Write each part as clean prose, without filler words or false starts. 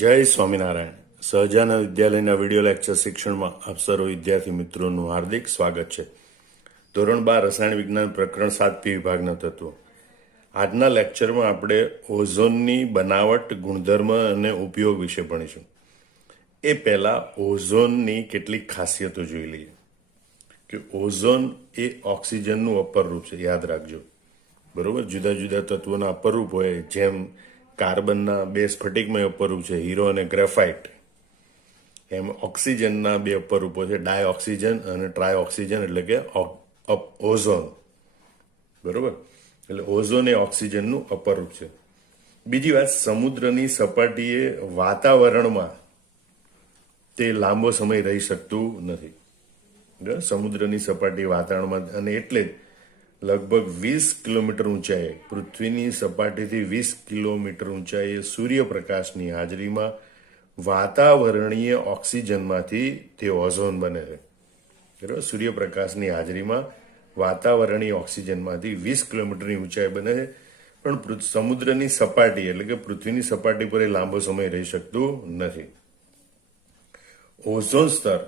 જય સ્વામિનારાયણ. સહજાનંદ વિદ્યાલયના video lecture શિક્ષણમાં આપ સર્વ વિદ્યાર્થી મિત્રોનું હાર્દિક સ્વાગત છે. ધોરણ 12 રસાયણ વિજ્ઞાન પ્રકરણ 7 પી વિભાગના તત્વો. આજના લેક્ચરમાં આપણે ઓઝોનની બનાવટ, ગુણધર્મ અને ઉપયોગ વિશે ભણીશું. એ પહેલા ઓઝોનની કેટલીક ખાસિયતો જોઈ લઈએ. કે ઓઝોન એ ઓક્સિજનનું અપરરૂપ છે, યાદ રાખજો. બરોબર, જુદા જુદા તત્વોના અપરરૂપ હોય, જેમ કાર્બનના 2 સ્ફટિકમય અપરરૂપ છે, હીરો અને ગ્રેફાઇટ. એમ ઓક્સિજનના 2 અપરરૂપો છે, ડાયઓક્સિજન અને ટ્રાયઓક્સિજન, એટલે કે ઓઝોન. બરોબર, એટલે ઓઝોન એ ઓક્સિજનનું અપરરૂપ છે. બીજી વાત, સમુદ્રની સપાટીએ વાતાવરણમાં તે લાંબો સમય રહી શકતું નથી. સમુદ્રની સપાટી વાતાવરણમાં, અને એટલે જ લગભગ 20 કિલોમીટર ઊંચાઈએ, પૃથ્વીની સપાટીથી 20 કિલોમીટર ઊંચાઈએ સૂર્યપ્રકાશની હાજરીમાં વાતાવરણીય ઓક્સિજનમાંથી તે ઓઝોન બને છે. બરાબર, સૂર્યપ્રકાશની હાજરીમાં વાતાવરણીય ઓક્સિજનમાંથી 20 કિલોમીટરની ઊંચાઈ બને છે. પણ સમુદ્રની સપાટી, એટલે કે પૃથ્વીની સપાટી પર એ લાંબો સમય રહી શકતું નથી. ઓઝોન સ્તર,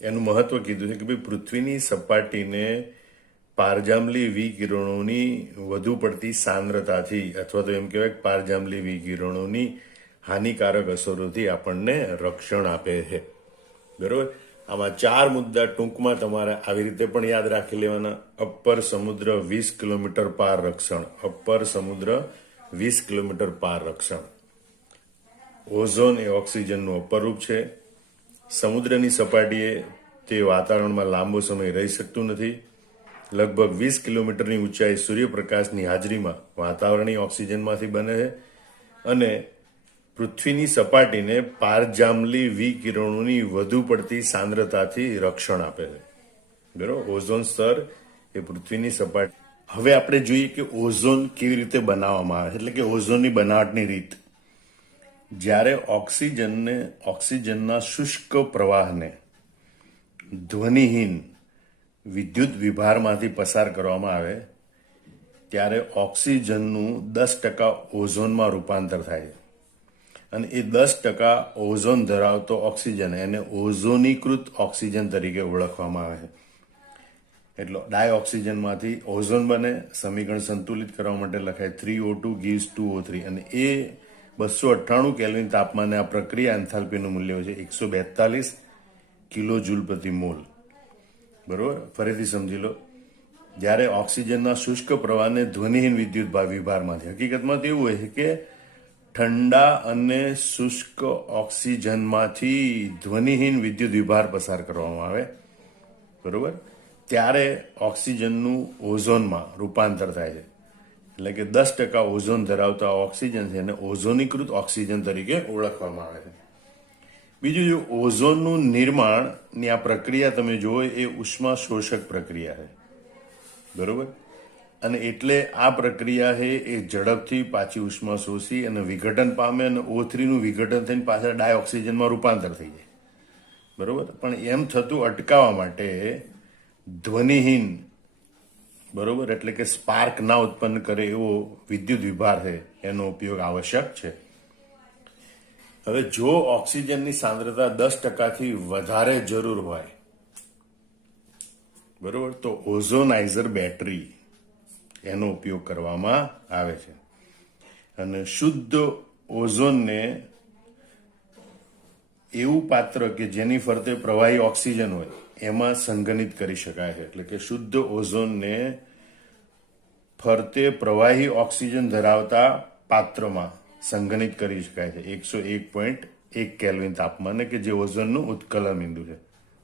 એનું મહત્વ કીધું છે કે ભાઈ પૃથ્વીની સપાટીને પારજાંબલી વિકિરણોની વધુ પડતી સાંદ્રતાથી, અથવા તો એમ કહેવાય પારજાંબલી વિકિરણોની હાનિકારક અસરોથી આપણને રક્ષણ આપે છે. બરોબર, આમાં 4 મુદ્દા ટૂંકમાં તમારે આવી રીતે પણ યાદ રાખી લેવાના. અપર સમુદ્ર 20 કિલોમીટર પાર રક્ષણ, અપર સમુદ્ર 20 કિલોમીટર પાર રક્ષણ. ઓઝોન એ ઓક્સિજનનું અપરરૂપ છે. સમુદ્રની સપાટીએ તે વાતાવરણમાં લાંબો સમય રહી શકતું નથી. લગભગ 20 કિલોમીટરની ઊંચાઈ સૂર્યપ્રકાશની હાજરીમાં વાતાવરણીય ઓક્સિજનમાંથી બને છે. અને પૃથ્વીની સપાટીને પારજાંબલી વિકિરણોની વધુ પડતી સાંદ્રતાથી રક્ષણ આપે છે. બરોબર, ઓઝોન સ્તર એ પૃથ્વીની સપાટી. હવે આપણે જોઈએ કે ઓઝોન કેવી રીતે બનાવવામાં આવે છે, એટલે કે ઓઝોનની બનાવટની રીત. જ્યારે ઓક્સિજનના શુષ્ક પ્રવાહને ધ્વનિહીન વિદ્યુત વિભારમાંથી પસાર કરવામાં આવે ત્યારે ઓક્સિજનનું 10% ઓઝોનમાં રૂપાંતર થાય છે. અને એ 10% ઓઝોન ધરાવતો ઓક્સિજન, એને ઓઝોનીકૃત ઓક્સિજન તરીકે ઓળખવામાં આવે છે. એટલે ડાયઓક્સિજનમાંથી ઓઝોન બને. સમીકરણ સંતુલિત કરવા માટે લખાય 3O2 gives 2O3. અને એ 298 કેલ્વિન તાપમાને આ પ્રક્રિયા એન્થાલ્પીનું મૂલ્ય છે 142 કિલો જૂલ પ્રતિ મોલ. બરોબર, ફરીથી સમજી લો. જ્યારે ઓક્સિજનના શુષ્ક પ્રવાહને ધ્વનિહીન વિદ્યુત વિભારમાંથી, હકીકતમાં તો એવું હોય છે કે ઠંડા અને શુષ્ક ઓક્સિજનમાંથી ધ્વનિહીન વિદ્યુત વિભાર પસાર કરવામાં આવે, બરોબર, ત્યારે ઓક્સિજનનું ઓઝોનમાં રૂપાંતર થાય છે. એટલે કે 10% ઓઝોન ધરાવતા ઓક્સિજન છે એને ઓઝોનીકૃત ઓક્સિજન તરીકે ઓળખવામાં આવે છે. બીજું, જો ઓઝોનનું નિર્માણની આ પ્રક્રિયા તમે જુઓ, એ ઉષ્મા શોષક પ્રક્રિયા છે. બરોબર, અને એટલે આ પ્રક્રિયા છે એ ઝડપથી પાછી ઉષ્મા શોષી અને વિઘટન પામે, અને O3 નું વિઘટન થઈને પાછળ ડાયઓક્સિજનમાં રૂપાંતર થઈ જાય. બરોબર, પણ એમ થતું અટકાવવા માટે ધ્વનિહીન, બરોબર, એટલે કે સ્પાર્ક ના ઉત્પન્ન કરે એવો વિદ્યુત વિભાર છે, એનો ઉપયોગ આવશ્યક છે. હવે જો ઓક્સિજનની સાંદ્રતા 10%થી વધારે જરૂર હોય, બરોબર, તો ઓઝોનાઇઝર બેટરી એનો ઉપયોગ કરવામાં આવે છે. અને શુદ્ધ ઓઝોનને એવું પાત્ર કે જેની ફરતે પ્રવાહી ઓક્સિજન હોય એમાં સંઘનિત કરી શકાય છે. એટલે કે શુદ્ધ ઓઝોનને ફરતે પ્રવાહી ઓક્સિજન ધરાવતા પાત્રમાં સંઘનિત કરી શકાય છે 101.1 કેલ્વિન તાપમાને, કે જે ઓઝોનનું ઉત્કલન બિંદુ છે.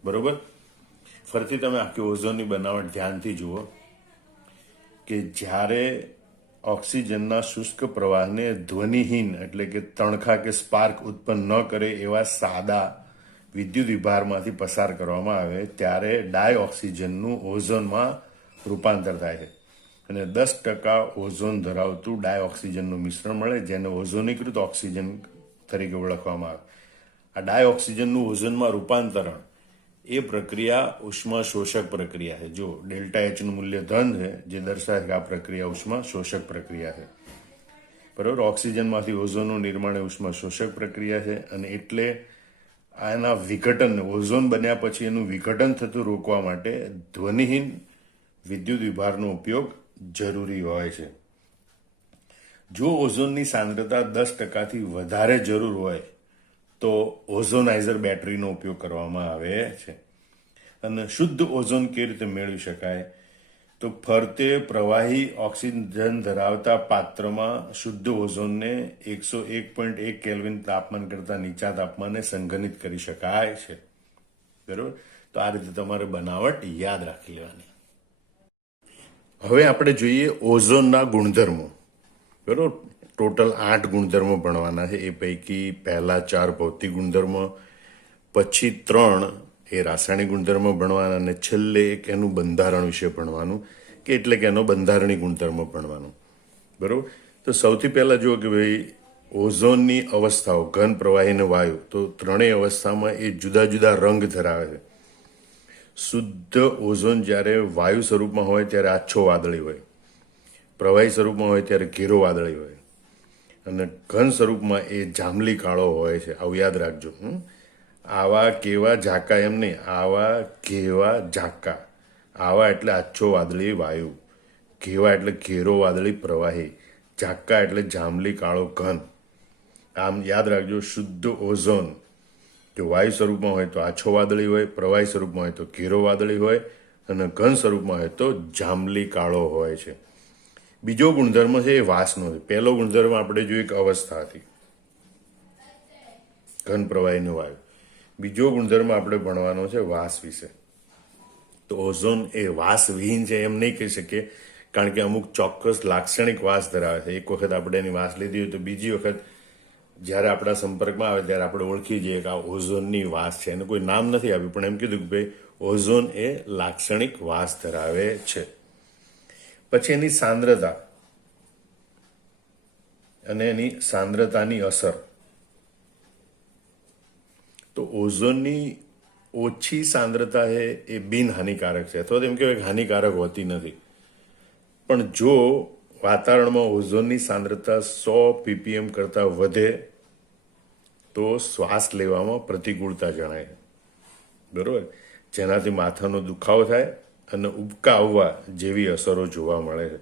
બરોબર, ફરીથી તમે આખી ઓઝોનની બનાવટ ધ્યાનથી જુઓ કે જ્યારે ઓક્સિજનના શુષ્ક પ્રવાહને ધ્વનિહીન, એટલે કે તણખા કે સ્પાર્ક ઉત્પન્ન ન કરે એવા સાદા વિદ્યુત વિભારમાંથી પસાર કરવામાં આવે ત્યારે ડાયઓક્સિજનનું ઓઝોનમાં રૂપાંતર થાય છે. અને 10% ઓઝોન ધરાવતું ડાયઓક્સિજનનું મિશ્રણ મળે, જેને ઓઝોનીકૃત ઓક્સિજન તરીકે ઓળખવામાં આવે. આ ડાયઓક્સિજનનું ઓઝોનમાં રૂપાંતરણ એ પ્રક્રિયા ઉષ્મા શોષક પ્રક્રિયા છે. જો ΔH નું મૂલ્ય ધન છે, જે દર્શાવે કે આ પ્રક્રિયા ઉષ્મા શોષક પ્રક્રિયા છે. બરાબર. ઓક્સિજનમાંથી ઓઝોનનું નિર્માણ એ ઉષ્મા શોષક પ્રક્રિયા છે, અને એટલે આના વિઘટન, ઓઝોન બન્યા પછી એનું વિઘટન થતું રોકવા માટે ધ્વનિહીન વિદ્યુત વિભારનો ઉપયોગ જરૂરી હોય છે. જો ઓઝોનની સાંદ્રતા 10%થી વધારે જરૂર હોય તો ઓઝોનાઇઝર બેટરીનો ઉપયોગ કરવામાં આવે છે. અને શુદ્ધ ઓઝોન કેવી રીતે મેળવી શકાય? તો ફરતે પ્રવાહી ઓક્સિજન ધરાવતા પાત્રમાં શુદ્ધ ઓઝોનને 101.1 કેલ્વિન તાપમાન કરતા નીચા તાપમાને સંઘનિત કરી શકાય છે. બરોબર. તો આ રીતે તમારે બનાવટ યાદ રાખી લેવાની. હવે આપણે જોઈએ ઓઝોનના ગુણધર્મો. બરોબર. ટોટલ 8 ગુણધર્મો ભણવાના છે. એ પૈકી પહેલા 4 ભૌતિક ગુણધર્મો, પછી 3 એ રાસાયણિક ગુણધર્મો ભણવાના, અને છેલ્લે એક એનું બંધારણ વિશે ભણવાનું, કે એટલે કે એનો બંધારણીય ગુણધર્મો ભણવાનું. બરોબર. તો સૌથી પહેલા જુઓ કે ભાઈ ઓઝોનની અવસ્થાઓ, ઘન, પ્રવાહી અને વાયુ, તો ત્રણેય અવસ્થામાં એ જુદા જુદા રંગ ધરાવે છે. શુદ્ધ ઓઝોન જ્યારે વાયુ સ્વરૂપમાં હોય ત્યારે આછો વાદળી હોય, પ્રવાહી સ્વરૂપમાં હોય ત્યારે ઘેરો વાદળી હોય, અને ઘન સ્વરૂપમાં એ જાંબલી કાળો હોય છે. આવું યાદ રાખજો. આવા કેવા ઝાકા એમ નહીં, આવા ઘેવા ઝાકા. આવા એટલે આછો વાદળી વાયુ, ઘેવા એટલે ઘેરો વાદળી પ્રવાહી, ઝાકા એટલે જાંબલી કાળો ઘન. આમ યાદ રાખજો. શુદ્ધ ઓઝોન જો વાયુ સ્વરૂપમાં હોય તો આછો વાદળી હોય, પ્રવાહી સ્વરૂપમાં હોય તો ઘેરો વાદળી હોય, અને ઘન સ્વરૂપમાં હોય તો જાંબલી કાળો હોય છે. બીજો ગુણધર્મ છે એ વાસનો છે. પહેલો ગુણધર્મ આપણે જોઈએ કે અવસ્થા હતી, ઘન, પ્રવાહીનો વાયુ. બીજો ગુણધર્મ આપણે ભણવાનો છે વાસ વિશે. તો ઓઝોન એ વાસવિહીન છે એમ નહીં કહી શકીએ, કારણ કે અમુક ચોક્કસ લાક્ષણિક વાસ ધરાવે છે. એક વખત આપણે એની વાસ લીધી હોય તો બીજી વખત જ્યારે આપણા સંપર્કમાં આવે ત્યારે આપણે ઓળખી જઈએ કે આ ઓઝોનની વાસ છે. એને કોઈ નામ નથી આપ્યું, પણ એમ કીધું કે ભાઈ ઓઝોન એ લાક્ષણિક વાસ ધરાવે છે. પછી એની સાંદ્રતા અને એની સાંદ્રતાની અસર. તો ઓઝોનની ઓછી સાંદ્રતા છે એ બિન હાનિકારક છે, અથવા તો એમ કહેવાય કે હાનિકારક હોતી નથી. પણ જો વાતાવરણમાં ઓઝોનની સાંદ્રતા 100 ppm કરતાં વધે તો શ્વાસ લેવામાં પ્રતિકૂળતા જણાય. બરોબર. જેનાથી માથાનો દુખાવો થાય અને ઉબકા આવવા જેવી અસરો જોવા મળે છે.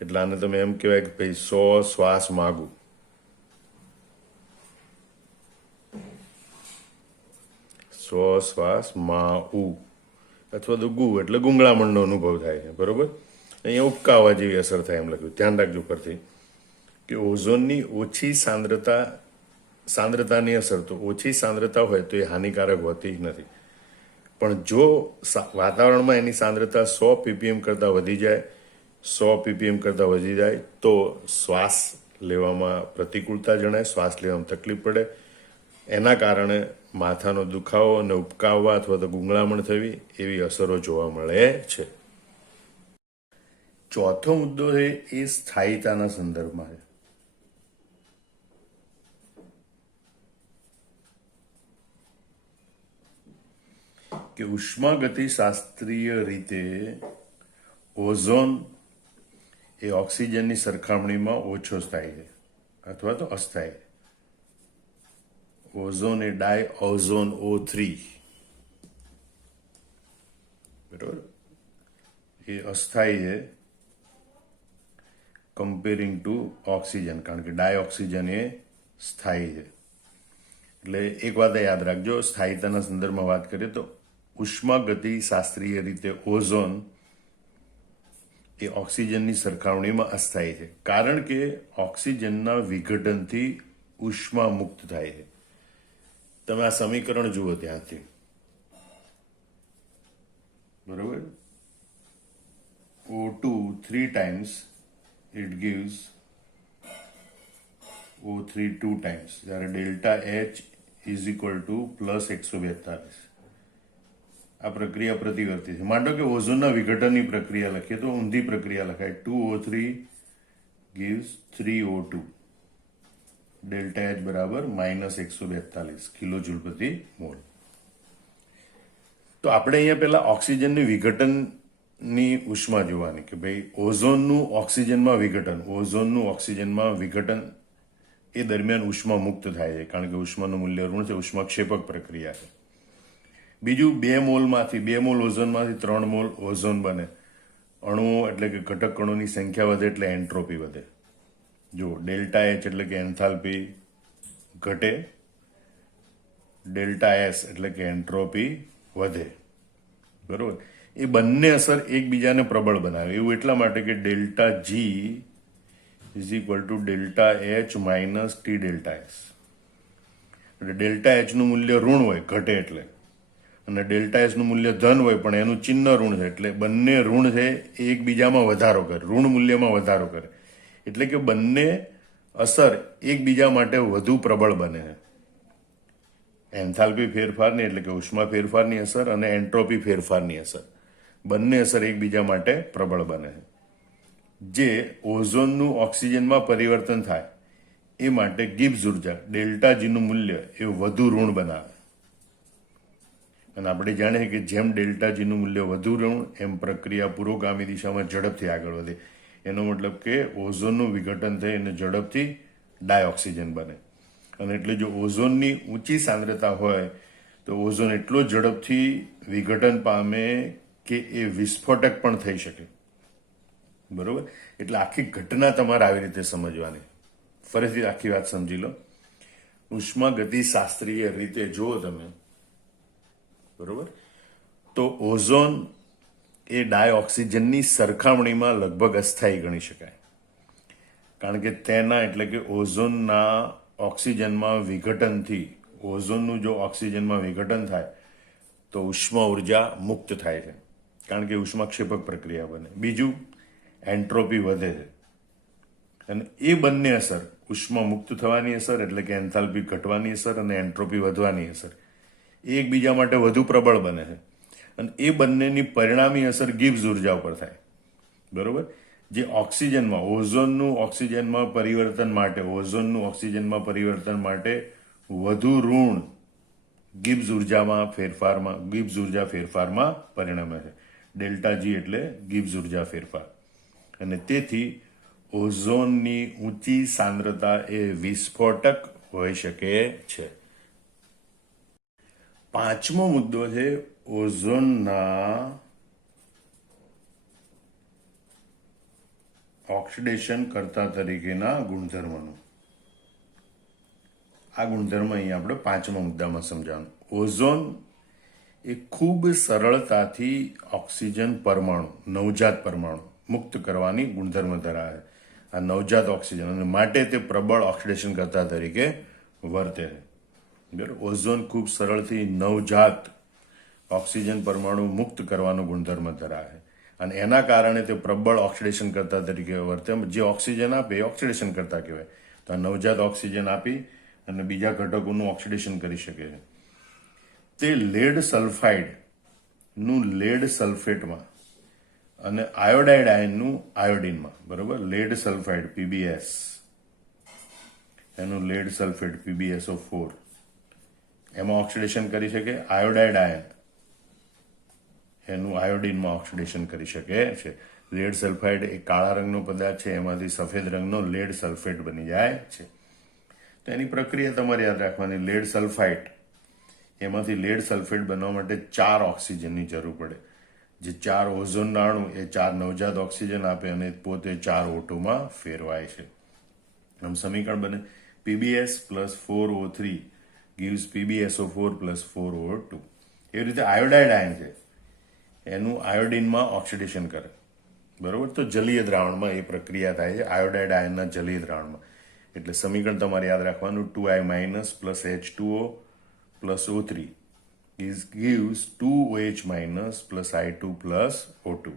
એટલે આને તમે એમ કહેવાય કે ભાઈ 100 શ્વાસ માગું. 100 શ્વાસ માઉ, અથવા તો ગુ એટલે ગુંગળામણનો અનુભવ થાય છે. બરોબર. અહીંયા ઉબકા આવવા જેવી અસર થાય એમ લખ્યું. ધ્યાન રાખજો પરથી કે ઓઝોનની ઓછી સાંદ્રતાની અસર, તો ઓછી સાંદ્રતા હોય તો એ હાનિકારક હોતી નથી. પણ જો વાતાવરણમાં એની સાંદ્રતા 100 ppm કરતાં વધી જાય, 100 ppm કરતાં વધી જાય તો શ્વાસ લેવામાં પ્રતિકૂળતા જણાય, શ્વાસ લેવામાં તકલીફ પડે. એના કારણે માથાનો દુખાવો અને ઉબકા આવવા અથવા તો ગુંગળામણ થવી એવી અસરો જોવા મળે છે. ચોથો મુદ્દો છે એ સ્થાયીતાના સંદર્ભમાં છે. કે ઉષ્માગતિશાસ્ત્રીય રીતે ઓઝોન એ ઓક્સિજનની સરખામણીમાં ઓછો સ્થાયી છે અથવા તો અસ્થાયી. ઓઝોન એ ડાયઓઝોન O3, બરાબર, એ અસ્થાયી છે કમ્પેરિંગ ટુ ઓક્સિજન, કારણ કે ડાયઓક્સિજન એ સ્થાયી છે. એટલે એક વાત યાદ રાખજો, સ્થાયીતાના સંદર્ભમાં વાત કરીએ તો ઉષ્માગતિશાસ્ત્રીય રીતે ઓઝોન એ ઓક્સિજનની સરખામણીમાં અસ્થાયી છે, કારણ કે ઓક્સિજનના વિઘટનથી ઉષ્મા મુક્ત થાય છે. તમે આ સમીકરણ જુઓ ત્યાંથી, બરોબર. O2 3 times, it gives O3 2 times, જ્યારે delta H is equal to plus 142. આ પ્રક્રિયા પ્રતિવર્તી છે. માંડો કે ઓઝોનના વિઘટનની પ્રક્રિયા લખીએ તો ઊંધી પ્રક્રિયા લખાય. 2O3 gives 3O2. Delta H બરાબર -142 કિલોજૂલ પ્રતિ મોલ. તો આપણે અહીંયા પહેલા ઓક્સિજનની વિઘટન ની ઉષ્મા જોવાની કે ભાઈ ઓઝોનનું ઓક્સિજનમાં વિઘટન એ દરમિયાન ઉષ્મા મુક્ત થાય છે, કારણ કે ઉષ્માનું મૂલ્ય ઋણ છે, ઉષ્માક્ષેપક પ્રક્રિયા છે. બીજું 2 મોલ ઓઝોનમાંથી 3 મોલ ઓઝોન બને. અણુઓ એટલે કે ઘટક કણોની સંખ્યા વધે એટલે એન્ટ્રોપી વધે. જો ડેલ્ટા એચ એટલે કે એન્થાલ્પી ઘટે, ડેલ્ટા એસ એટલે કે એન્ટ્રોપી વધે. બરોબર. એ બંને અસર એકબીજાને પ્રબળ બનાવે. એવું એટલા માટે કે delta G is equal to delta H minus T delta S. એટલે ડેલ્ટા એચનું મૂલ્ય ઋણ હોય ઘટે એટલે, અને ડેલ્ટા એસનું મૂલ્ય ધન હોય પણ એનું ચિહ્ન ઋણ છે, એટલે બંને ઋણ છે એ એકબીજામાં વધારો કરે, ઋણ મૂલ્યમાં વધારો કરે. એટલે કે બંને અસર એકબીજા માટે વધુ પ્રબળ બને છે. એન્થાલ્પી ફેરફારની એટલે કે ઉષ્મા ફેરફારની અસર અને એન્ટ્રોપી ફેરફારની અસર, બંને અસર એકબીજા માટે પ્રબળ બને છે. જે ઓઝોનનું ઓક્સિજનમાં પરિવર્તન થાય એ માટે ગિબ્સ ઉર્જા ડેલ્ટા જીનું મૂલ્ય એ વધુ ઋણ બનાવે. અને આપણે જાણીએ કે જેમ ડેલ્ટા જીનું મૂલ્ય વધુ ઋણ એમ પ્રક્રિયા પુરોગામી દિશામાં ઝડપથી આગળ વધે. એનો મતલબ કે ઓઝોનનું વિઘટન થઈ અને ઝડપથી ડાયઓક્સિજન બને. અને એટલે જો ઓઝોનની ઊંચી સાંદ્રતા હોય તો ઓઝોન એટલો ઝડપથી વિઘટન પામે કે એ વિસ્ફોટક પણ થઈ શકે. બરોબર. એટલે આખી ઘટના તમારે આવી રીતે સમજવાની. ફરીથી આખી વાત સમજી લો. ઉષ્માગતિશાસ્ત્રીય રીતે જુઓ તમે, બરોબર, તો ઓઝોન એ ડાયઓક્સિજનની સરખામણીમાં લગભગ અસ્થાયી ગણી શકાય. કારણ કે તેના એટલે કે ઓઝોનના ઓક્સિજનમાં વિઘટનથી, ઓઝોનનું જો ઓક્સિજનમાં વિઘટન થાય તો ઉષ્મા ઉર્જા મુક્ત થાય છે, કારણ કે ઉષ્માક્ષેપક પ્રક્રિયા બને. બીજું, એન્ટ્રોપી વધે છે. અને એ બંને અસર, ઉષ્મા મુક્ત થવાની અસર એટલે કે એન્થાલ્પી ઘટવાની અસર અને એન્ટ્રોપી વધવાની અસર, એ એકબીજા માટે વધુ પ્રબળ બને છે. અને એ બંનેની પરિણામી અસર ગિબ્સ ઉર્જા ઉપર થાય. બરોબર. જે ઓક્સિજનમાં, ઓઝોનનું ઓક્સિજનમાં પરિવર્તન માટે વધુ ઋણ ગિબ્સ ઉર્જા ફેરફારમાં પરિણમે છે. ડેલ્ટા જી એટલે ગિબ્સ ઉર્જા ફેરફાર. અને તેથી ઓઝોનની ઊંચી સાંદ્રતા એ વિસ્ફોટક હોઈ શકે છે. પાંચમો મુદ્દો છે ઓઝોનના ઓક્સિડેશન કરતા તરીકેના ગુણધર્મનો. આ ગુણધર્મ અહીં આપણે પાંચમા મુદ્દામાં સમજાવવાનું. ઓઝોન એ ખૂબ સરળતાથી ઓક્સિજન પરમાણુ, નવજાત પરમાણુ મુક્ત કરવાની ગુણધર્મ ધરાવે છે. આ નવજાત ઓક્સિજન, અને માટે તે પ્રબળ ઓક્સિડેશન કરતા તરીકે વર્તે છે. બરાબર. ઓઝોન ખૂબ સરળથી નવજાત ઓક્સિજન પરમાણુ મુક્ત કરવાનો ગુણધર્મ ધરાવે છે. અને એના કારણે તે પ્રબળ ઓક્સિડેશન કરતા તરીકે વર્તે. જે ઓક્સિજન આપે એ ઓક્સિડેશન કરતા કહેવાય. તો આ નવજાત ઓક્સિજન આપી અને બીજા ઘટકોનું ઓક્સિડેશન કરી શકે છે. તે લેડ સલ્ફાઇડનું લેડ સલ્ફેટમાં અને આયોડાઇડ આયનનું આયોડિનમાં, બરોબર, લેડ સલ્ફાઇડ PbS, એનું લેડ સલ્ફેટ PbSO4, એમાં ઓક્સિડેશન કરી શકે. આયોડાઇડ આયન એનું આયોડિનમાં ઓક્સિડેશન કરી શકે છે. લેડ સલ્ફાઇડ એ કાળા રંગનો પદાર્થ છે, એમાંથી સફેદ રંગનો લેડ સલ્ફેટ બની જાય છે. તો એની પ્રક્રિયા તમારે યાદ રાખવાની. લેડ સલ્ફાઇડ, એમાંથી લેડ સલ્ફેટ બનવા માટે 4 ઓક્સિજનની જરૂર પડે. જે 4 ઓઝોનના અણુ એ 4 નવજાત ઓક્સિજન આપે અને પોતે 4 O2માં ફેરવાય છે. આમ સમીકરણ બને PbS plus 4O3 gives PbSO4 plus 4O2. એવી રીતે આયોડાઇડ આયન છે, એનું આયોડિનમાં ઓક્સિડેશન કરે. બરોબર. તો જલીય દ્રાવણમાં એ પ્રક્રિયા થાય છે, આયોડાઇડ આયનના જલીય દ્રાવણમાં. એટલે સમીકરણ તમારે યાદ રાખવાનું 2I- plus H2O plus O3 gives 2OH- plus I2 plus O2.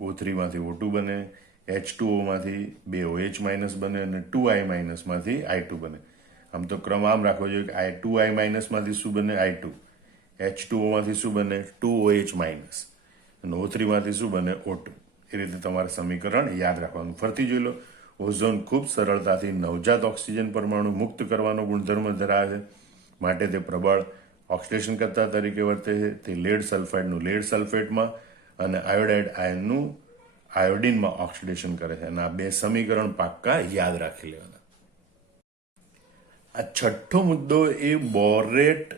O3 માંથી O2 બને, H2O માંથી 2OH- બને અને 2I- માંથી I2 બને. આમ તો ક્રમ આમ રાખવો જોઈએ કે 2I- માંથી શું બને? I2. H2O માંથી શું બને? 2OH- અને O3 માંથી શું બને? O2. એ રીતે તમારે સમીકરણ યાદ રાખવાનું. ફરતી જોઈ લો. ઓઝોન ખૂબ સરળતાથી નવજાત ઓક્સિજન પરમાણુ મુક્ત કરવાનો ગુણધર્મ ધરાવે છે, માટે તે પ્રબળ ઓક્સિડેશન કરતા તરીકે વર્તે છે. તે લેડ સલ્ફાઇડનું લેડ સલ્ફેટમાં અને આયોડાઇડ આયનનું આયોડિનમાં ઓક્સિડેશન કરે છે. અને આ બે સમીકરણ પાક્કા યાદ રાખી લેવાના. આ છઠ્ઠો મુદ્દો એ બોરેટ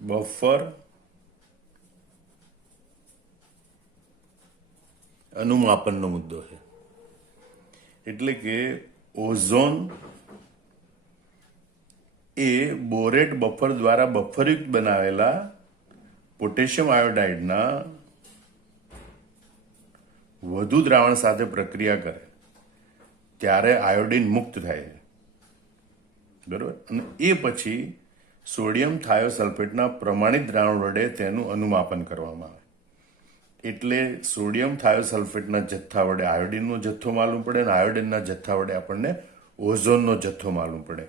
બફર અનુમાપનનો મુદ્દો છે. એટલે કે ઓઝોન એ બોરેટ બફર દ્વારા બફરયુક્ત બનાવેલા પોટેશિયમ આયોડાઇડના વધુ દ્રાવણ સાથે પ્રક્રિયા કરે ત્યારે આયોડિન મુક્ત થાય છે. બરોબર. અને એ પછી સોડિયમ થાયોસલ્ફેટના પ્રમાણિત દ્રાવણ વડે તેનું અનુમાપન કરવામાં આવે. એટલે સોડિયમ થાયોસલ્ફેટના જથ્થા વડે આયોડિનનો જથ્થો માલુમ પડે અને આયોડિનના જથ્થા વડે આપણને ઓઝોનનો જથ્થો માલુમ પડે.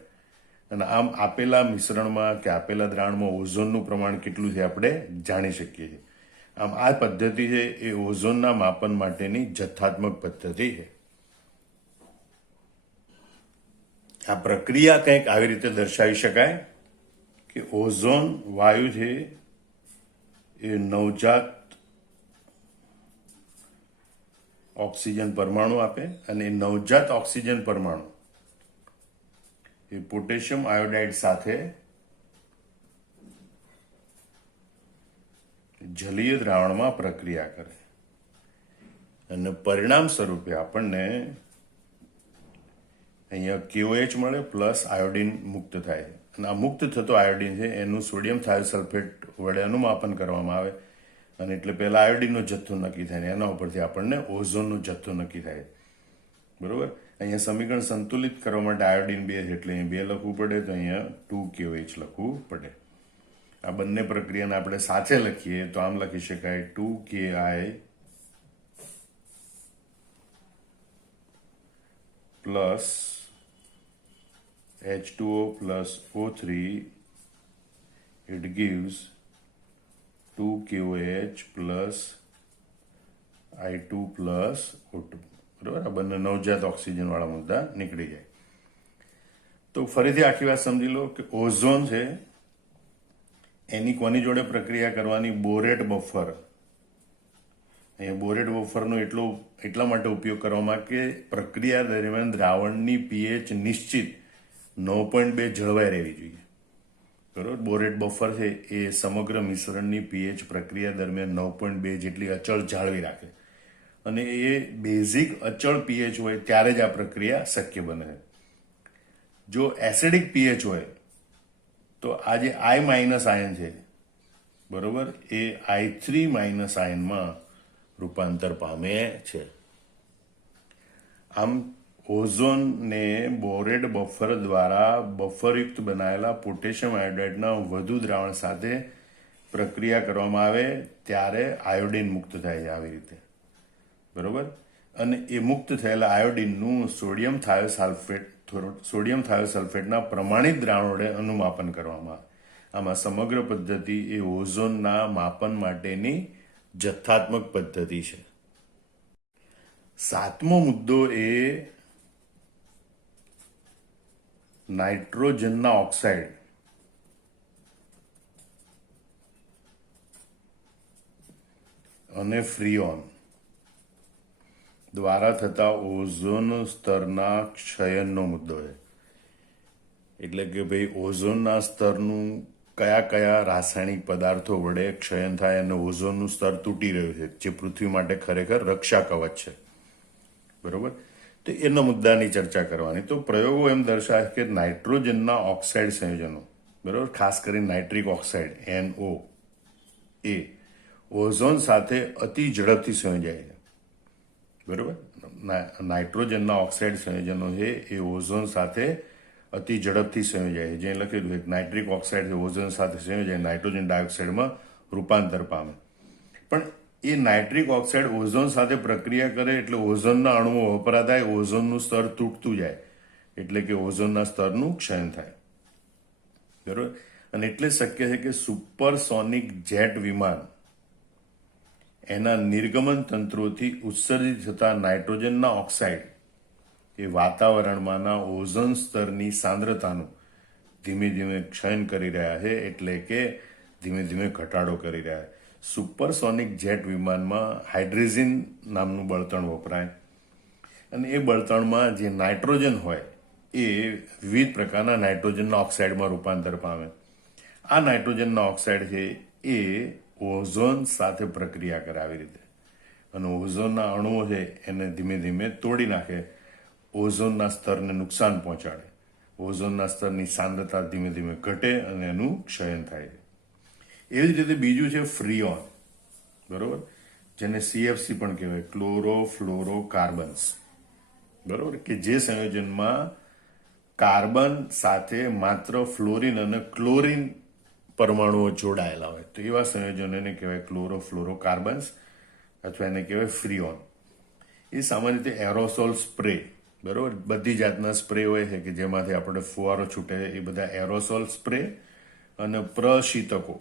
અને આમ આપેલા મિશ્રણમાં કે આપેલા દ્રાવણમાં ઓઝોનનું પ્રમાણ કેટલું છે આપણે જાણી શકીએ છીએ. આમ આ પદ્ધતિ છે એ ઓઝોનના માપન માટેની જથ્થાત્મક પદ્ધતિ છે. આ પ્રક્રિયા કંઈક આવી રીતે દર્શાવી શકાય કે ઓઝોન વાયુ છે એ નવજાત ઓક્સિજન પરમાણુ આપે અને એ નવજાત ઓક્સિજન પરમાણુ એ પોટેશિયમ આયોડાઇડ સાથે જલીય દ્રાવણમાં પ્રક્રિયા કરે અને પરિણામ સ્વરૂપે આપણને અહીંયા KOH મળે પ્લસ આયોડિન મુક્ત થાય. અને આ મુક્ત થતો આયોડિન છે એનું સોડિયમ થાયોસલ્ફેટ વડે અનુમાપન કરવામાં આવે. અને એટલે પહેલા આયોડિનનો જથ્થો નક્કી થાય ને એના ઉપરથી આપણને ઓઝોનનો જથ્થો નક્કી થાય. બરોબર. અહીંયા સમીકરણ સંતુલિત કરવા માટે આયોડિન 2 છે એટલે અહીં 2 લખવું પડે તો અહીંયા 2KOH લખવું પડે. આ બંને પ્રક્રિયાને આપણે સાથે લખીએ તો આમ લખી શકાય 2KI plus H2O plus O3, it gives 2KOH plus I2 plus O2. બરાબર. આ બંને નવજાત ઓક્સિજન વાળા મુદ્દા નીકળી જાય. તો ફરીથી આખી વાત સમજી લો કે ઓઝોન છે એની કોની જોડે પ્રક્રિયા કરવાની? બોરેટ બફર. અહીંયા બોરેટ બફરનો એટલા માટે ઉપયોગ કરવામાં કે પ્રક્રિયા દરમિયાન દ્રાવણની પીએચ નિશ્ચિત 9.2 જળવાઈ રહેવી જોઈએ. બરોબર. બોરેટ બફર છે એ સમગ્ર મિશ્રણની પીએચ પ્રક્રિયા દરમિયાન 9.2 જેટલી અચળ જાળવી રાખે અને એ બેઝિક અચળ પીએચ હોય ત્યારે જ આ પ્રક્રિયા શક્ય બને છે. જો એસિડિક પીએચ હોય તો આ જે I માઇનસ આયન છે બરોબર એ I3 માઇનસ આયનમાં રૂપાંતર પામે છે. આમ ઓઝોનને બોરેટ બફર દ્વારા બફરયુક્ત બનાવેલા પોટેશિયમ આયોડાઇડના વધુ દ્રાવણ સાથે પ્રક્રિયા કરવામાં આવે ત્યારે આયોડિન મુક્ત થાય છે આવી રીતે. બરોબર. અને એ મુક્ત થયેલા આયોડિનનું સોડિયમ થાયોસલ્ફેટના પ્રમાણિત દ્રાવણ વડે અનુમાપન કરવામાં આવે. આમાં સમગ્ર પદ્ધતિ એ ઓઝોનના માપન માટેની જથ્થાત્મક પદ્ધતિ છે. સાતમો મુદ્દો એ નાઇટ્રોજનના ઓક્સાઇડ અને ફ્રીઓન દ્વારા થતા ઓઝોન સ્તરના ક્ષયનનો મુદ્દો છે. એટલે કે ભાઈ ઓઝોનના સ્તરનું કયા રાસાયણિક પદાર્થો વડે ક્ષયન થાય અને ઓઝોનનું સ્તર તૂટી રહ્યું છે જે પૃથ્વી માટે ખરેખર રક્ષા કવચ છે. બરોબર. તો એના મુદ્દાની ચર્ચા કરવાની. તો પ્રયોગો એમ દર્શાવે કે નાઇટ્રોજનના ઓક્સાઇડ સંયોજનો બરોબર ખાસ કરીને નાઇટ્રિક ઓક્સાઇડ NO એ ઓઝોન સાથે અતિ ઝડપથી સંયોજાય છે. બરોબર. નાઇટ્રોજનના ઓક્સાઇડ સંયોજનો છે એ ઓઝોન સાથે અતિ ઝડપથી સંયોજાય છે. જે લખેલું છે નાઇટ્રિક ઓક્સાઇડ ઓઝોન સાથે સંયોજાય નાઇટ્રોજન ડાયોક્સાઇડમાં રૂપાંતર પામે. પણ એ નાઇટ્રિક ઓક્સાઇડ ઓઝોન સાથે પ્રક્રિયા કરે એટલે ઓઝોનના અણુઓ વપરા થાય, ઓઝોનનું સ્તર તૂટતું જાય એટલે કે ઓઝોનના સ્તરનું ક્ષયન થાય. બરોબર. અને એટલે શક્ય છે કે સુપરસોનિક જેટ વિમાન એના નિર્ગમન તંત્રોથી ઉત્સર્જિત થતા નાઇટ્રોજનના ઓક્સાઇડ એ વાતાવરણમાંના ઓઝોન સ્તરની સાંદ્રતાનું ધીમે ધીમે ક્ષયન કરી રહ્યા છે, એટલે કે ધીમે ધીમે ઘટાડો કરી રહ્યા છે. સુપરસોનિક જેટ વિમાનમાં હાઇડ્રોજન નામનું બળતણ વપરાય અને એ બળતણમાં જે નાઇટ્રોજન હોય એ વિવિધ પ્રકારના નાઇટ્રોજનના ઓક્સાઇડમાં રૂપાંતર પામે. આ નાઇટ્રોજનના ઓક્સાઇડ છે એ ઓઝોન સાથે પ્રક્રિયા કરે આવી રીતે, અને ઓઝોનના અણુઓ છે એને ધીમે ધીમે તોડી નાખે, ઓઝોનના સ્તરને નુકસાન પહોંચાડે. ઓઝોનના સ્તરની સાંદ્રતા ધીમે ધીમે ઘટે અને એનું ક્ષયન થાય છે. એવી જ રીતે બીજું છે ફ્રીઓન, બરોબર, જેને CFC પણ કહેવાય, ક્લોરોફ્લોરોકાર્બન્સ, બરોબર, કે જે સંયોજનમાં કાર્બન સાથે માત્ર ફ્લોરિન અને ક્લોરિન પરમાણુઓ જોડાયેલા હોય, તો એવા સંયોજનોને કહેવાય ક્લોરોફ્લોરોકાર્બન્સ અથવા એને કહેવાય ફ્રીઓન. એ સામાન્ય રીતે એરોસોલ સ્પ્રે, બરોબર, બધી જાતના સ્પ્રે હોય છે કે જેમાંથી આપણે ફુવારો છૂટે, એ બધા એરોસોલ સ્પ્રે અને પ્રશીતકો,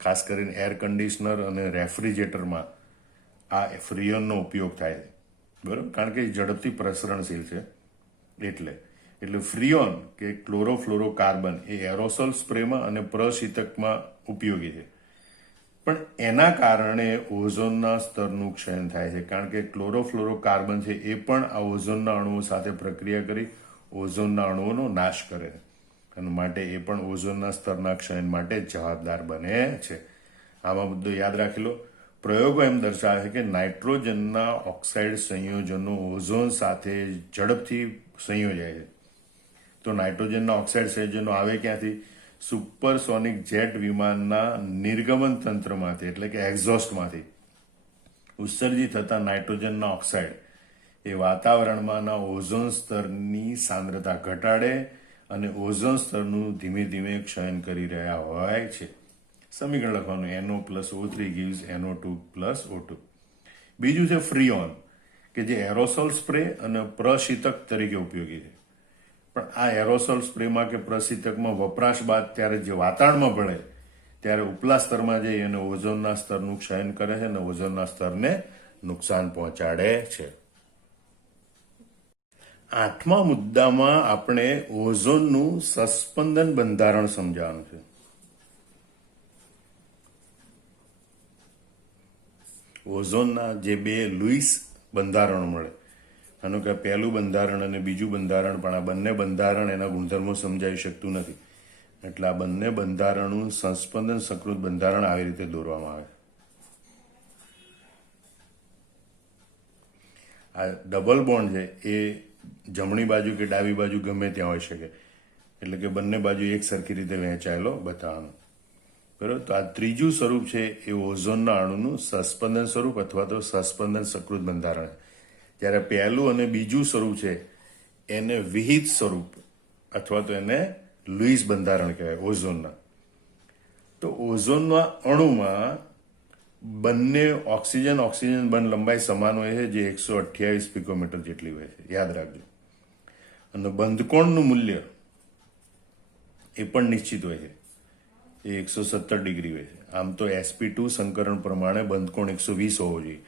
ખાસ કરીને એર કન્ડિશનર અને રેફ્રિજરેટરમાં આ ફ્રીઓનનો ઉપયોગ થાય છે, બરોબર, કારણ કે એ ઝડપથી પ્રસરણશીલ છે. એટલે ફ્રીઓન કે ક્લોરોફ્લોરોકાર્બન એ એરોસોલ સ્પ્રેમાં અને પ્રશીતકમાં ઉપયોગી છે. પણ એના કારણે ઓઝોનના સ્તરનું ક્ષયન થાય છે, કારણ કે ક્લોરોફ્લોરોકાર્બન છે એ પણ આ ઓઝોનના અણુઓ સાથે પ્રક્રિયા કરી ઓઝોનના અણુઓનો નાશ કરે છે, અને માટે એ પણ ઓઝોનના સ્તરના ક્ષયન માટે જવાબદાર બને છે. આમાં મુદ્દો યાદ રાખી લો. પ્રયોગો એમ દર્શાવે છે કે નાઇટ્રોજનના ઓક્સાઇડ સંયોજનો ઓઝોન સાથે ઝડપથી સંયોજાય છે. તો નાઇટ્રોજનના ઓક્સાઇડ સંયોજનો આવે ક્યાંથી? સુપરસોનિક જેટ વિમાનના નિર્ગમન તંત્રમાંથી, એટલે કે એક્ઝોસ્ટમાંથી ઉત્સર્જિત થતા નાઇટ્રોજનના ઓક્સાઇડ એ વાતાવરણમાંના ઓઝોન સ્તરની સાંદ્રતા ઘટાડે અને ઓઝોન સ્તરનું ધીમે ધીમે ક્ષયન કરી રહ્યા હોય છે. સમીકરણ લખવાનું, NO + O3 gives NO2 + O2. બીજું છે ફ્રીઓન, કે જે એરોસોલ સ્પ્રે અને પ્રશીતક તરીકે ઉપયોગી છે. પણ આ એરોસોલ સ્પ્રેમાં કે પ્રશીતકમાં વપરાશ બાદ ત્યારે જે વાતાવરણમાં ભળે ત્યારે ઉપલા સ્તરમાં જઈ અને ઓઝોનના સ્તરનું ક્ષયન કરે છે અને ઓઝોનના સ્તરને નુકસાન પહોંચાડે છે. 8મા મુદ્દામાં આપણે ઓઝોનનું સસ્પંદન બંધારણ સમજાવવાનું છે. ઓઝોનના જે બે લુઈસ બંધારણો મળે, આનું કે પહેલું બંધારણ અને બીજું બંધારણ, પણ આ બંને બંધારણ એના ગુણધર્મો સમજાવી શકતું નથી, એટલે આ બંને બંધારણનું સંસ્પંદન સકૃત બંધારણ આવી રીતે દોરવામાં આવે. આ ડબલ બોન્ડ છે એ જમણી બાજુ કે ડાબી બાજુ ગમે ત્યાં હોઈ શકે, એટલે કે બંને બાજુ એક સરખી રીતે વહેંચાયેલો બતાવવાનો, બરાબર. તો આ ત્રીજું સ્વરૂપ છે એ ઓઝોનના અણુનું સસ્પંદન સ્વરૂપ અથવા તો સસ્પંદન સકૃત બંધારણ. જ્યારે પહેલું અને બીજું સ્વરૂપ છે એને વિહિત સ્વરૂપ અથવા તો એને લુઈસ બંધારણ કહેવાય ઓઝોનના. તો ઓઝોનના અણુમાં બંને ઓક્સિજન બંધ લંબાઈ સમાન હોય છે, જે 128 પિકોમીટર જેટલી હોય છે, યાદ રાખજો. અને બંધકોણનું મૂલ્ય એ પણ નિશ્ચિત હોય છે, એ 117 ડિગ્રી હોય છે. આમ તો sp2 સંકરણ પ્રમાણે બંધકોણ 120 હોવો જોઈએ,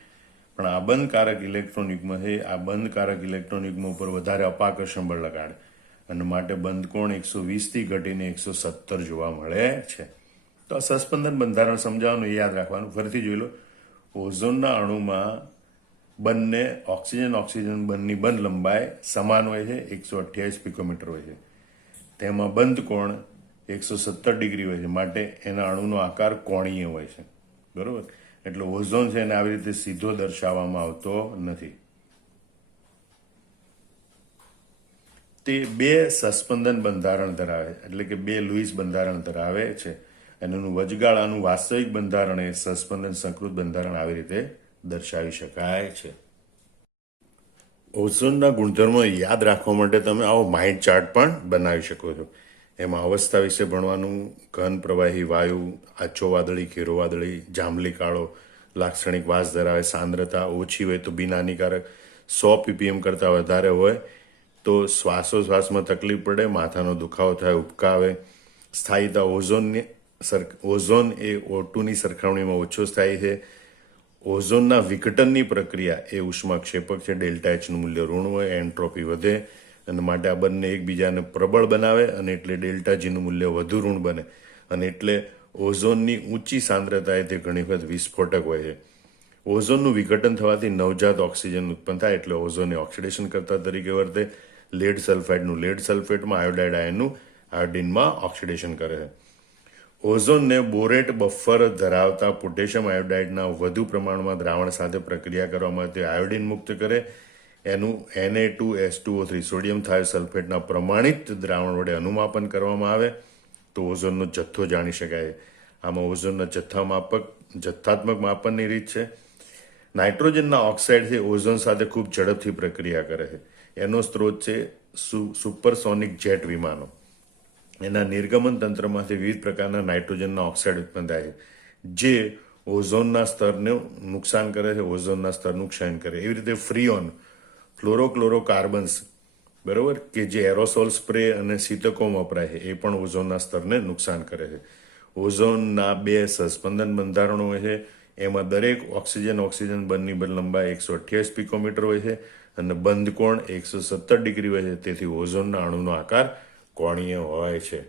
પણ આ બંધકારક ઇલેક્ટ્રોન યુગ્મ છે, આ બંધકારક ઇલેક્ટ્રોન યુગ્મ ઉપર વધારે અપાકર્ષણ બળ લગાડે અને માટે બંધકોણ 120 થી ઘટીને 117 જોવા મળે છે. તો આ સસ્પંદન બંધારણ સમજાવવાનું, યાદ રાખવાનું. ફરીથી જોઈ લો. ઓઝોનના અણુમાં બંને ઓક્સિજન બંધની બંધ લંબાઈ સમાન હોય છે, 128 પિકોમીટર હોય છે. તેમાં બંધકોણ 117 ડિગ્રી હોય છે, માટે એના અણુનો આકાર કોણીય હોય છે, બરોબર. એટલે ઓઝોન છે એને આવી રીતે સીધો દર્શાવવામાં આવતો નથી. તે બે સસ્પંદન બંધારણ ધરાવે, એટલે કે બે લુઈસ બંધારણ ધરાવે છે, અને એનું વચગાળાનું વાસ્તવિક બંધારણ એ સસ્પંદન સકૃત બંધારણ આવી રીતે દર્શાવી શકાય છે. ઓઝોનના ગુણધર્મો યાદ રાખવા માટે તમે આવો માઇન્ડ ચાર્ટ પણ બનાવી શકો છો. એમાં અવસ્થા વિશે ભણવાનું, ઘન પ્રવાહી વાયુ, આછો વાદળી, ઘેરો વાદળી, જાંબલી કાળો, લાક્ષણિક વાસ ધરાવે, સાંદ્રતા ઓછી હોય તો બિનહાનિકારક, 100 ppm કરતાં વધારે હોય તો શ્વાસોશ્વાસમાં તકલીફ પડે, માથાનો દુખાવો થાય, ઉબકા આવે. સ્થાયીતા ઓઝોન એ O2ની સરખામણીમાં ઓછો સ્થાયી છે. ઓઝોનના વિઘટનની પ્રક્રિયા એ ઉષ્માક્ષેપક છે. ΔH નું મૂલ્ય ઋણ હોય, એન્ટ્રોપી વધે અને માટે આ બંને એકબીજાને પ્રબળ બનાવે અને એટલે ડેલ્ટા જીનું મૂલ્ય વધુ ઋણ બને અને એટલે ઓઝોનની ઊંચી સાંદ્રતાએ તે ઘણી વખત વિસ્ફોટક હોય છે. ઓઝોનનું વિઘટન થવાથી નવજાત ઓક્સિજન ઉત્પન્ન થાય એટલે ઓઝોનને ઓક્સિડેશન કરતા તરીકે વર્તે. લેડ સલ્ફાઇડનું લેડ સલ્ફેટમાં, આયોડાઇડ આયનનું આયોડિનમાં ઓક્સિડેશન કરે છે. ઓઝોનને બોરેટ બફર ધરાવતા પોટેશિયમ આયોડાઇડના વધુ પ્રમાણમાં દ્રાવણ સાથે પ્રક્રિયા કરવામાં તે આયોડિન મુક્ત કરે. એનું Na2S2O3 સોડિયમ થાયોસલ્ફેટના પ્રમાણિત દ્રાવણ વડે અનુમાપન કરવામાં આવે તો ઓઝોનનો જથ્થો જાણી શકાય. આમાં ઓઝોનના જથ્થાત્મક માપનની રીત છે. નાઇટ્રોજનના ઓક્સાઇડથી ઓઝોન સાથે ખૂબ ઝડપથી પ્રક્રિયા કરે છે. એનો સ્ત્રોત છે સુપરસોનિક જેટ વિમાનો. એના નિર્ગમન તંત્રમાંથી વિવિધ પ્રકારના નાઇટ્રોજનના ઓક્સાઇડ ઉત્પન્ન થાય છે, જે ઓઝોનના સ્તરને નુકસાન કરે છે, ઓઝોનના સ્તરનું ક્ષયન કરે. એવી રીતે ફ્રીઓન, ફ્લોરોક્લોરોકાર્બન્સ, બરોબર, કે જે એરોસોલ સ્પ્રે અને શીતકોમાં વપરાય છે, એ પણ ઓઝોનના સ્તરને નુકસાન કરે છે. ઓઝોનના 2 સસ્પંદન બંધારણો હોય છે. એમાં દરેક ઓક્સિજન બંધની લંબાઈ 128 પિકોમીટર હોય છે અને બંધ કોણ 117 ડિગ્રી હોય છે. તેથી ઓઝોનના અણુનો આકાર કોણીય હોય છે.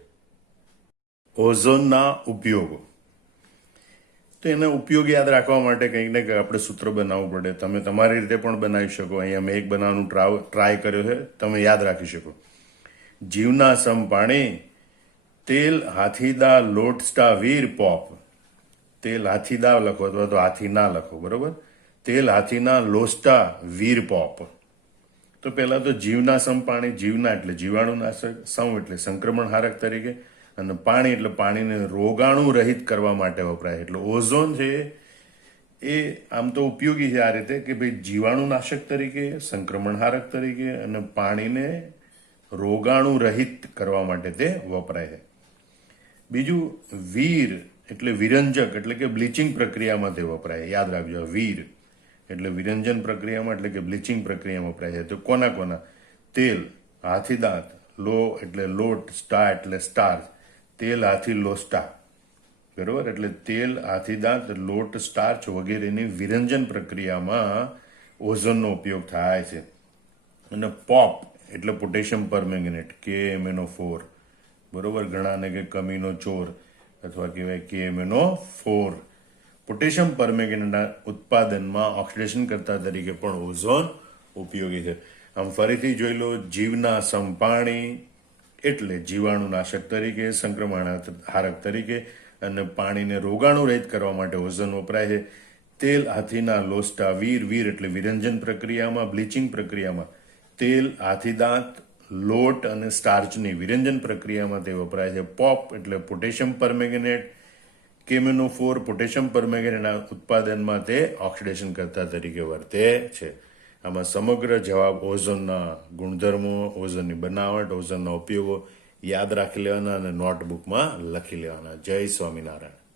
ઓઝોનના ઉપયોગો. તો એના ઉપયોગ યાદ રાખવા માટે કંઈક ને કંઈક આપણે સૂત્ર બનાવવું પડે. તમે તમારી રીતે પણ બનાવી શકો. અહીંયા મેં એક બનાવવાનું ટ્રાય કર્યો છે, તમે યાદ રાખી શકો. જીવના સમ પાણી, તેલ હાથીદા લોટસ્ટા વીર પોપ. તેલ હાથીદા લખો અથવા તો હાથી ના લખો, બરોબર. તેલ હાથીના લોસ્ટા વીર પોપ. તો પહેલા તો જીવના સમ પાણી. જીવના એટલે જીવાણુનાશક, સમ એટલે સંક્રમણ હારક તરીકે, અને પાણી એટલે પાણીને રોગાણુ રહિત કરવા માટે વપરાય. એટલે ઓઝોન છે એ આમ તો ઉપયોગી છે આ રીતે કે ભાઈ જીવાણુનાશક તરીકે, સંક્રમણ હારક તરીકે અને પાણીને રોગાણુ રહિત કરવા માટે તે વપરાય છે. બીજું વીર એટલે વિરંજક એટલે કે બ્લીચિંગ પ્રક્રિયામાં તે વપરાય. યાદ રાખજો, વીર એટલે વિરંજન પ્રક્રિયામાં એટલે કે બ્લીચિંગ પ્રક્રિયામાં વપરાય છે. તો કોના? તેલ, હાથીદાંત, લો એટલે લોટ, સ્ટા એટલે સ્ટાર, તેલ હાથી લોસ્ટા, બરોબર. એટલે તેલ, હાથીદાંત, લોટ, સ્ટાર્ચ વગેરેની વિરંજન પ્રક્રિયામાં ઓઝોનનો ઉપયોગ થાય છે. અને પોપ એટલે પોટેશિયમ પરમેંગનેટ, KMnO4, બરોબર. ઘણાને કે કમીનો ચોર અથવા કહેવાય KMnO4. પોટેશિયમ પરમેંગનેટના ઉત્પાદનમાં ઓક્સિડેશન કરતા તરીકે પણ ઓઝોન ઉપયોગી છે. આમ ફરીથી જોઈ લો. જીવના સમ પાણી એટલે જીવાણુનાશક તરીકે, સંક્રમણ હારક તરીકે અને પાણીને રોગાણુ રહિત કરવા માટે ઓઝોન વપરાય છે. તેલ હાથીના લોસ્ટા વીર, વીર એટલે વિરંજન પ્રક્રિયામાં, બ્લીચિંગ પ્રક્રિયામાં, તેલ, હાથીદાંત, લોટ અને સ્ટાર્ચની વિરંજન પ્રક્રિયામાં તે વપરાય છે. પોપ એટલે પોટેશિયમ પરમેંગનેટ, KMnO4 પોટેશિયમ પરમેંગનેટના ઉત્પાદનમાં તે ઓક્સિડેશન કરતા તરીકે વર્તે છે. આમાં સમગ્ર જવાબ ઓઝોનના ગુણધર્મો, ઓઝોનની બનાવટ, ઓઝોનના ઉપયોગો યાદ રાખી લેવાના અને નોટબુકમાં લખી લેવાના. જય સ્વામિનારાયણ.